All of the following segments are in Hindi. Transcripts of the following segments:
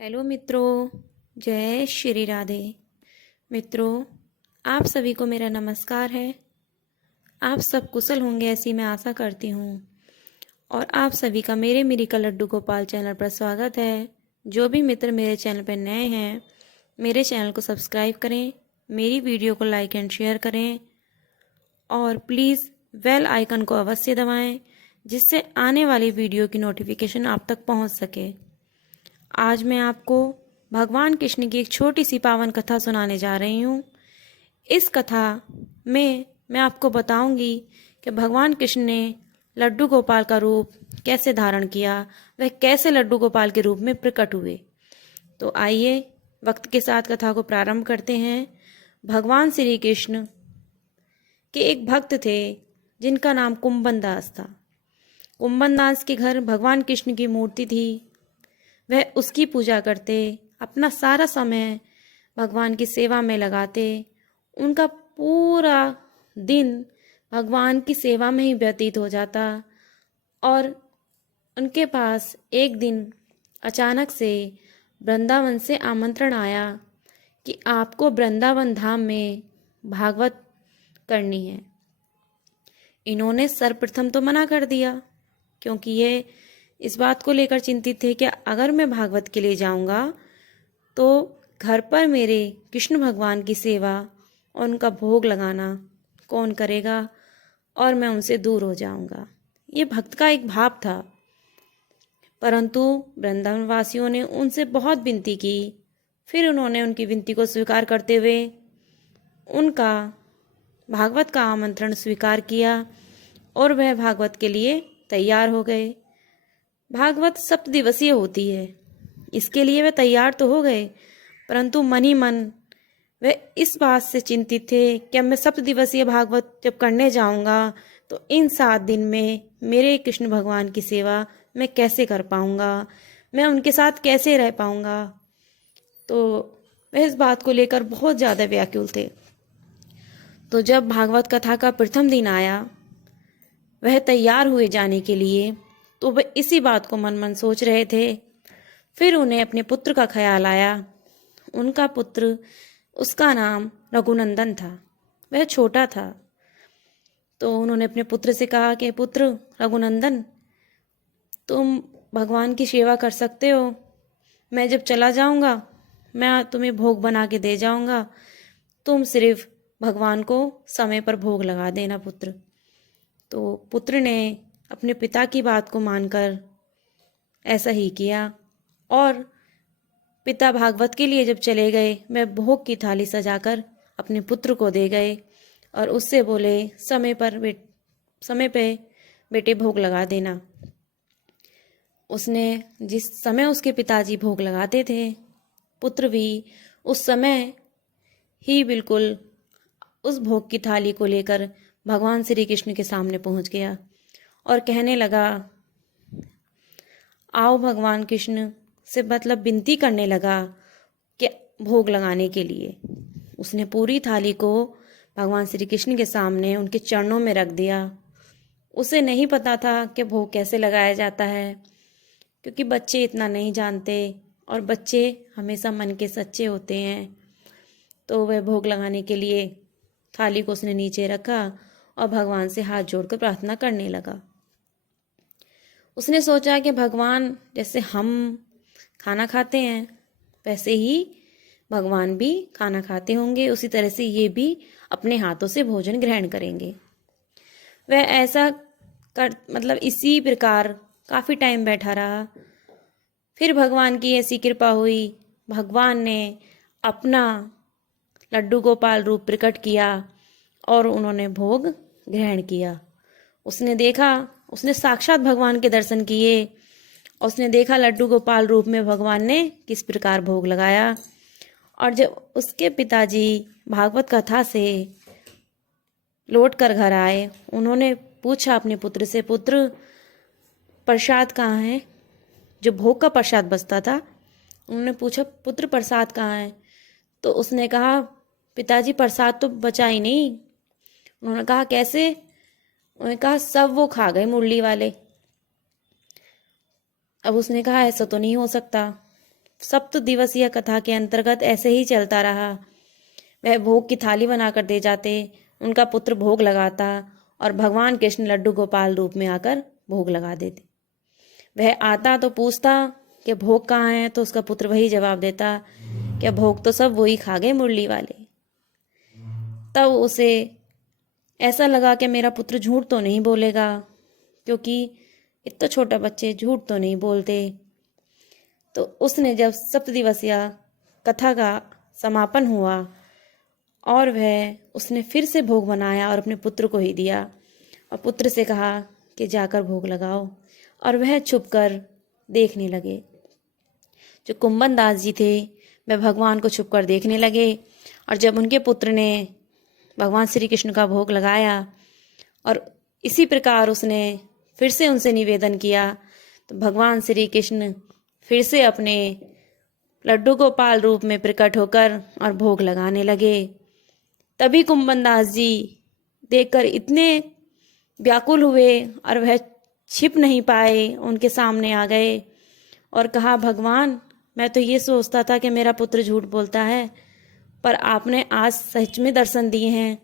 हेलो मित्रों, जय श्री राधे। मित्रों, आप सभी को मेरा नमस्कार है। आप सब कुशल होंगे ऐसी मैं आशा करती हूँ। और आप सभी का मेरे मिरिकल लड्डू गोपाल चैनल पर स्वागत है। जो भी मित्र मेरे चैनल पर नए हैं, मेरे चैनल को सब्सक्राइब करें, मेरी वीडियो को लाइक एंड शेयर करें और प्लीज़ बेल आइकन को अवश्य दबाएं, जिससे आने वाली वीडियो की नोटिफिकेशन आप तक पहुँच सके। आज मैं आपको भगवान कृष्ण की एक छोटी सी पावन कथा सुनाने जा रही हूँ। इस कथा में मैं आपको बताऊंगी कि भगवान कृष्ण ने लड्डू गोपाल का रूप कैसे धारण किया, वह कैसे लड्डू गोपाल के रूप में प्रकट हुए। तो आइए वक्त के साथ कथा को प्रारंभ करते हैं। भगवान श्री कृष्ण के एक भक्त थे जिनका नाम कुंभन दास था। कुंभन दास के घर भगवान कृष्ण की मूर्ति थी। वह उसकी पूजा करते, अपना सारा समय भगवान की सेवा में लगाते। उनका पूरा दिन भगवान की सेवा में ही व्यतीत हो जाता। और उनके पास एक दिन अचानक से वृंदावन से आमंत्रण आया कि आपको वृंदावन धाम में भागवत करनी है। इन्होंने सर्वप्रथम तो मना कर दिया, क्योंकि ये इस बात को लेकर चिंतित थे कि अगर मैं भागवत के लिए जाऊंगा तो घर पर मेरे कृष्ण भगवान की सेवा और उनका भोग लगाना कौन करेगा और मैं उनसे दूर हो जाऊंगा। ये भक्त का एक भाव था। परंतु वृंदावन वासियों ने उनसे बहुत विनती की। फिर उन्होंने उनकी विनती को स्वीकार करते हुए उनका भागवत का आमंत्रण स्वीकार किया और वह भागवत के लिए तैयार हो गए। भागवत सप्तदिवसीय होती है, इसके लिए वे तैयार तो हो गए, परंतु मन ही मन वे इस बात से चिंतित थे कि अब मैं सप्तदिवसीय भागवत जब करने जाऊंगा तो इन 7 दिन में मेरे कृष्ण भगवान की सेवा मैं कैसे कर पाऊंगा, मैं उनके साथ कैसे रह पाऊंगा। तो वे इस बात को लेकर बहुत ज़्यादा व्याकुल थे। तो जब भागवत कथा का प्रथम दिन आया, वह तैयार हुए जाने के लिए, तो वह इसी बात को मन मन सोच रहे थे। फिर उन्हें अपने पुत्र का ख्याल आया। उनका पुत्र, उसका नाम रघुनंदन था। वह छोटा था। तो उन्होंने अपने पुत्र से कहा कि पुत्र रघुनंदन, तुम भगवान की सेवा कर सकते हो। मैं जब चला जाऊंगा मैं तुम्हें भोग बना के दे जाऊंगा। तुम सिर्फ भगवान को समय पर भोग लगा देना पुत्र। तो पुत्र ने अपने पिता की बात को मानकर ऐसा ही किया और पिता भागवत के लिए जब चले गए, वह भोग की थाली सजाकर अपने पुत्र को दे गए और उससे बोले, समय पे बेटे भोग लगा देना। उसने जिस समय उसके पिताजी भोग लगाते थे, पुत्र भी उस समय ही बिल्कुल उस भोग की थाली को लेकर भगवान श्री कृष्ण के सामने पहुंच गया और कहने लगा, आओ भगवान कृष्ण से मतलब विनती करने लगा कि भोग लगाने के लिए। उसने पूरी थाली को भगवान श्री कृष्ण के सामने उनके चरणों में रख दिया। उसे नहीं पता था कि भोग कैसे लगाया जाता है, क्योंकि बच्चे इतना नहीं जानते और बच्चे हमेशा मन के सच्चे होते हैं। तो वह भोग लगाने के लिए थाली को उसने नीचे रखा और भगवान से हाथ जोड़कर प्रार्थना करने लगा। उसने सोचा कि भगवान जैसे हम खाना खाते हैं वैसे ही भगवान भी खाना खाते होंगे, उसी तरह से ये भी अपने हाथों से भोजन ग्रहण करेंगे। वह ऐसा मतलब इसी प्रकार काफ़ी टाइम बैठा रहा। फिर भगवान की ऐसी कृपा हुई, भगवान ने अपना लड्डू गोपाल रूप प्रकट किया और उन्होंने भोग ग्रहण किया। उसने साक्षात भगवान के दर्शन किए। उसने देखा लड्डू गोपाल रूप में भगवान ने किस प्रकार भोग लगाया। और जब उसके पिताजी भागवत कथा से लौट कर घर आए, उन्होंने पूछा अपने पुत्र से, पुत्र प्रसाद कहाँ है? जो भोग का प्रसाद बचता था, उन्होंने पूछा, पुत्र प्रसाद कहाँ है? तो उसने कहा, पिताजी प्रसाद तो बचा ही नहीं। उन्होंने कहा, कैसे? उन्होंने कहा, सब वो खा गए मुरली वाले। अब उसने कहा, ऐसा तो नहीं हो सकता। सप्त दिवसीय कथा के अंतर्गत ऐसे ही चलता रहा। वह भोग की थाली बनाकर दे जाते, उनका पुत्र भोग लगाता और भगवान कृष्ण लड्डू गोपाल रूप में आकर भोग लगा देते। वह आता तो पूछता कि भोग कहाँ है, तो उसका पुत्र वही जवाब देता कि भोग तो सब वही खा गए मुरली वाले। तब उसे ऐसा लगा कि मेरा पुत्र झूठ तो नहीं बोलेगा, क्योंकि इतना छोटा बच्चे झूठ तो नहीं बोलते। तो उसने जब सप्तदिवसीय कथा का समापन हुआ और उसने फिर से भोग बनाया और अपने पुत्र को ही दिया और पुत्र से कहा कि जाकर भोग लगाओ, और वह छुपकर देखने लगे। जो कुंभन दास जी थे वह भगवान को छुपकर देखने लगे, और जब उनके पुत्र ने भगवान श्री कृष्ण का भोग लगाया और इसी प्रकार उसने फिर से उनसे निवेदन किया, तो भगवान श्री कृष्ण फिर से अपने लड्डू गोपाल रूप में प्रकट होकर और भोग लगाने लगे। तभी कुंभन दास जी देखकर इतने व्याकुल हुए और वह छिप नहीं पाए, उनके सामने आ गए और कहा, भगवान, मैं तो ये सोचता था कि मेरा पुत्र झूठ बोलता है, पर आपने आज सच में दर्शन दिए हैं,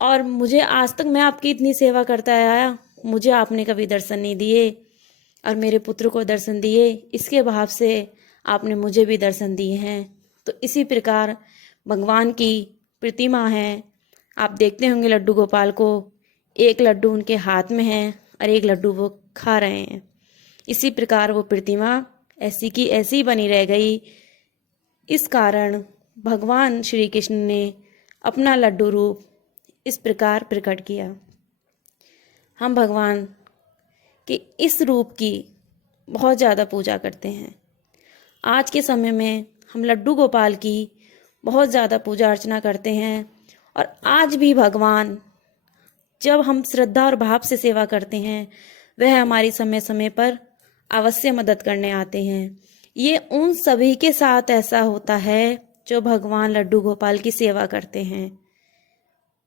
और मुझे आज तक मैं आपकी इतनी सेवा करता आया, मुझे आपने कभी दर्शन नहीं दिए, और मेरे पुत्र को दर्शन दिए, इसके भाव से आपने मुझे भी दर्शन दिए हैं। तो इसी प्रकार भगवान की प्रतिमा है। आप देखते होंगे लड्डू गोपाल को, एक लड्डू उनके हाथ में है और एक लड्डू वो खा रहे हैं। इसी प्रकार वो प्रतिमा ऐसी की ऐसी बनी रह गई। इस कारण भगवान श्री कृष्ण ने अपना लड्डू रूप इस प्रकार प्रकट किया। हम भगवान के इस रूप की बहुत ज़्यादा पूजा करते हैं। आज के समय में हम लड्डू गोपाल की बहुत ज़्यादा पूजा अर्चना करते हैं, और आज भी भगवान जब हम श्रद्धा और भाव से सेवा करते हैं, वह हमारी समय समय पर अवश्य मदद करने आते हैं। ये उन सभी के साथ ऐसा होता है जो भगवान लड्डू गोपाल की सेवा करते हैं।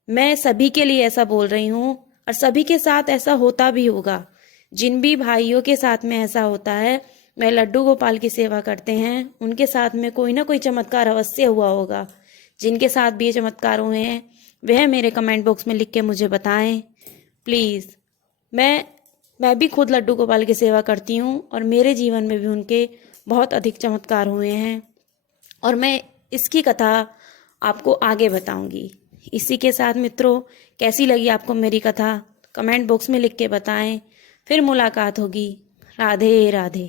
मैं सभी के लिए ऐसा बोल रही हूँ, और सभी के साथ ऐसा होता भी होगा। जिन भी भाइयों के साथ में ऐसा होता है, वह लड्डू गोपाल की सेवा करते हैं, उनके साथ में कोई ना कोई चमत्कार अवश्य हुआ होगा। जिनके साथ भी ये चमत्कार हुए हैं वह मेरे कमेंट बॉक्स में लिख के मुझे बताएं प्लीज़। मैं भी खुद लड्डू गोपाल की सेवा करती हूँ, और मेरे जीवन में भी उनके बहुत अधिक चमत्कार हुए हैं, और मैं इसकी कथा आपको आगे बताऊंगी। इसी के साथ मित्रों, कैसी लगी आपको मेरी कथा, कमेंट बॉक्स में लिख के बताएं। फिर मुलाकात होगी। राधे राधे।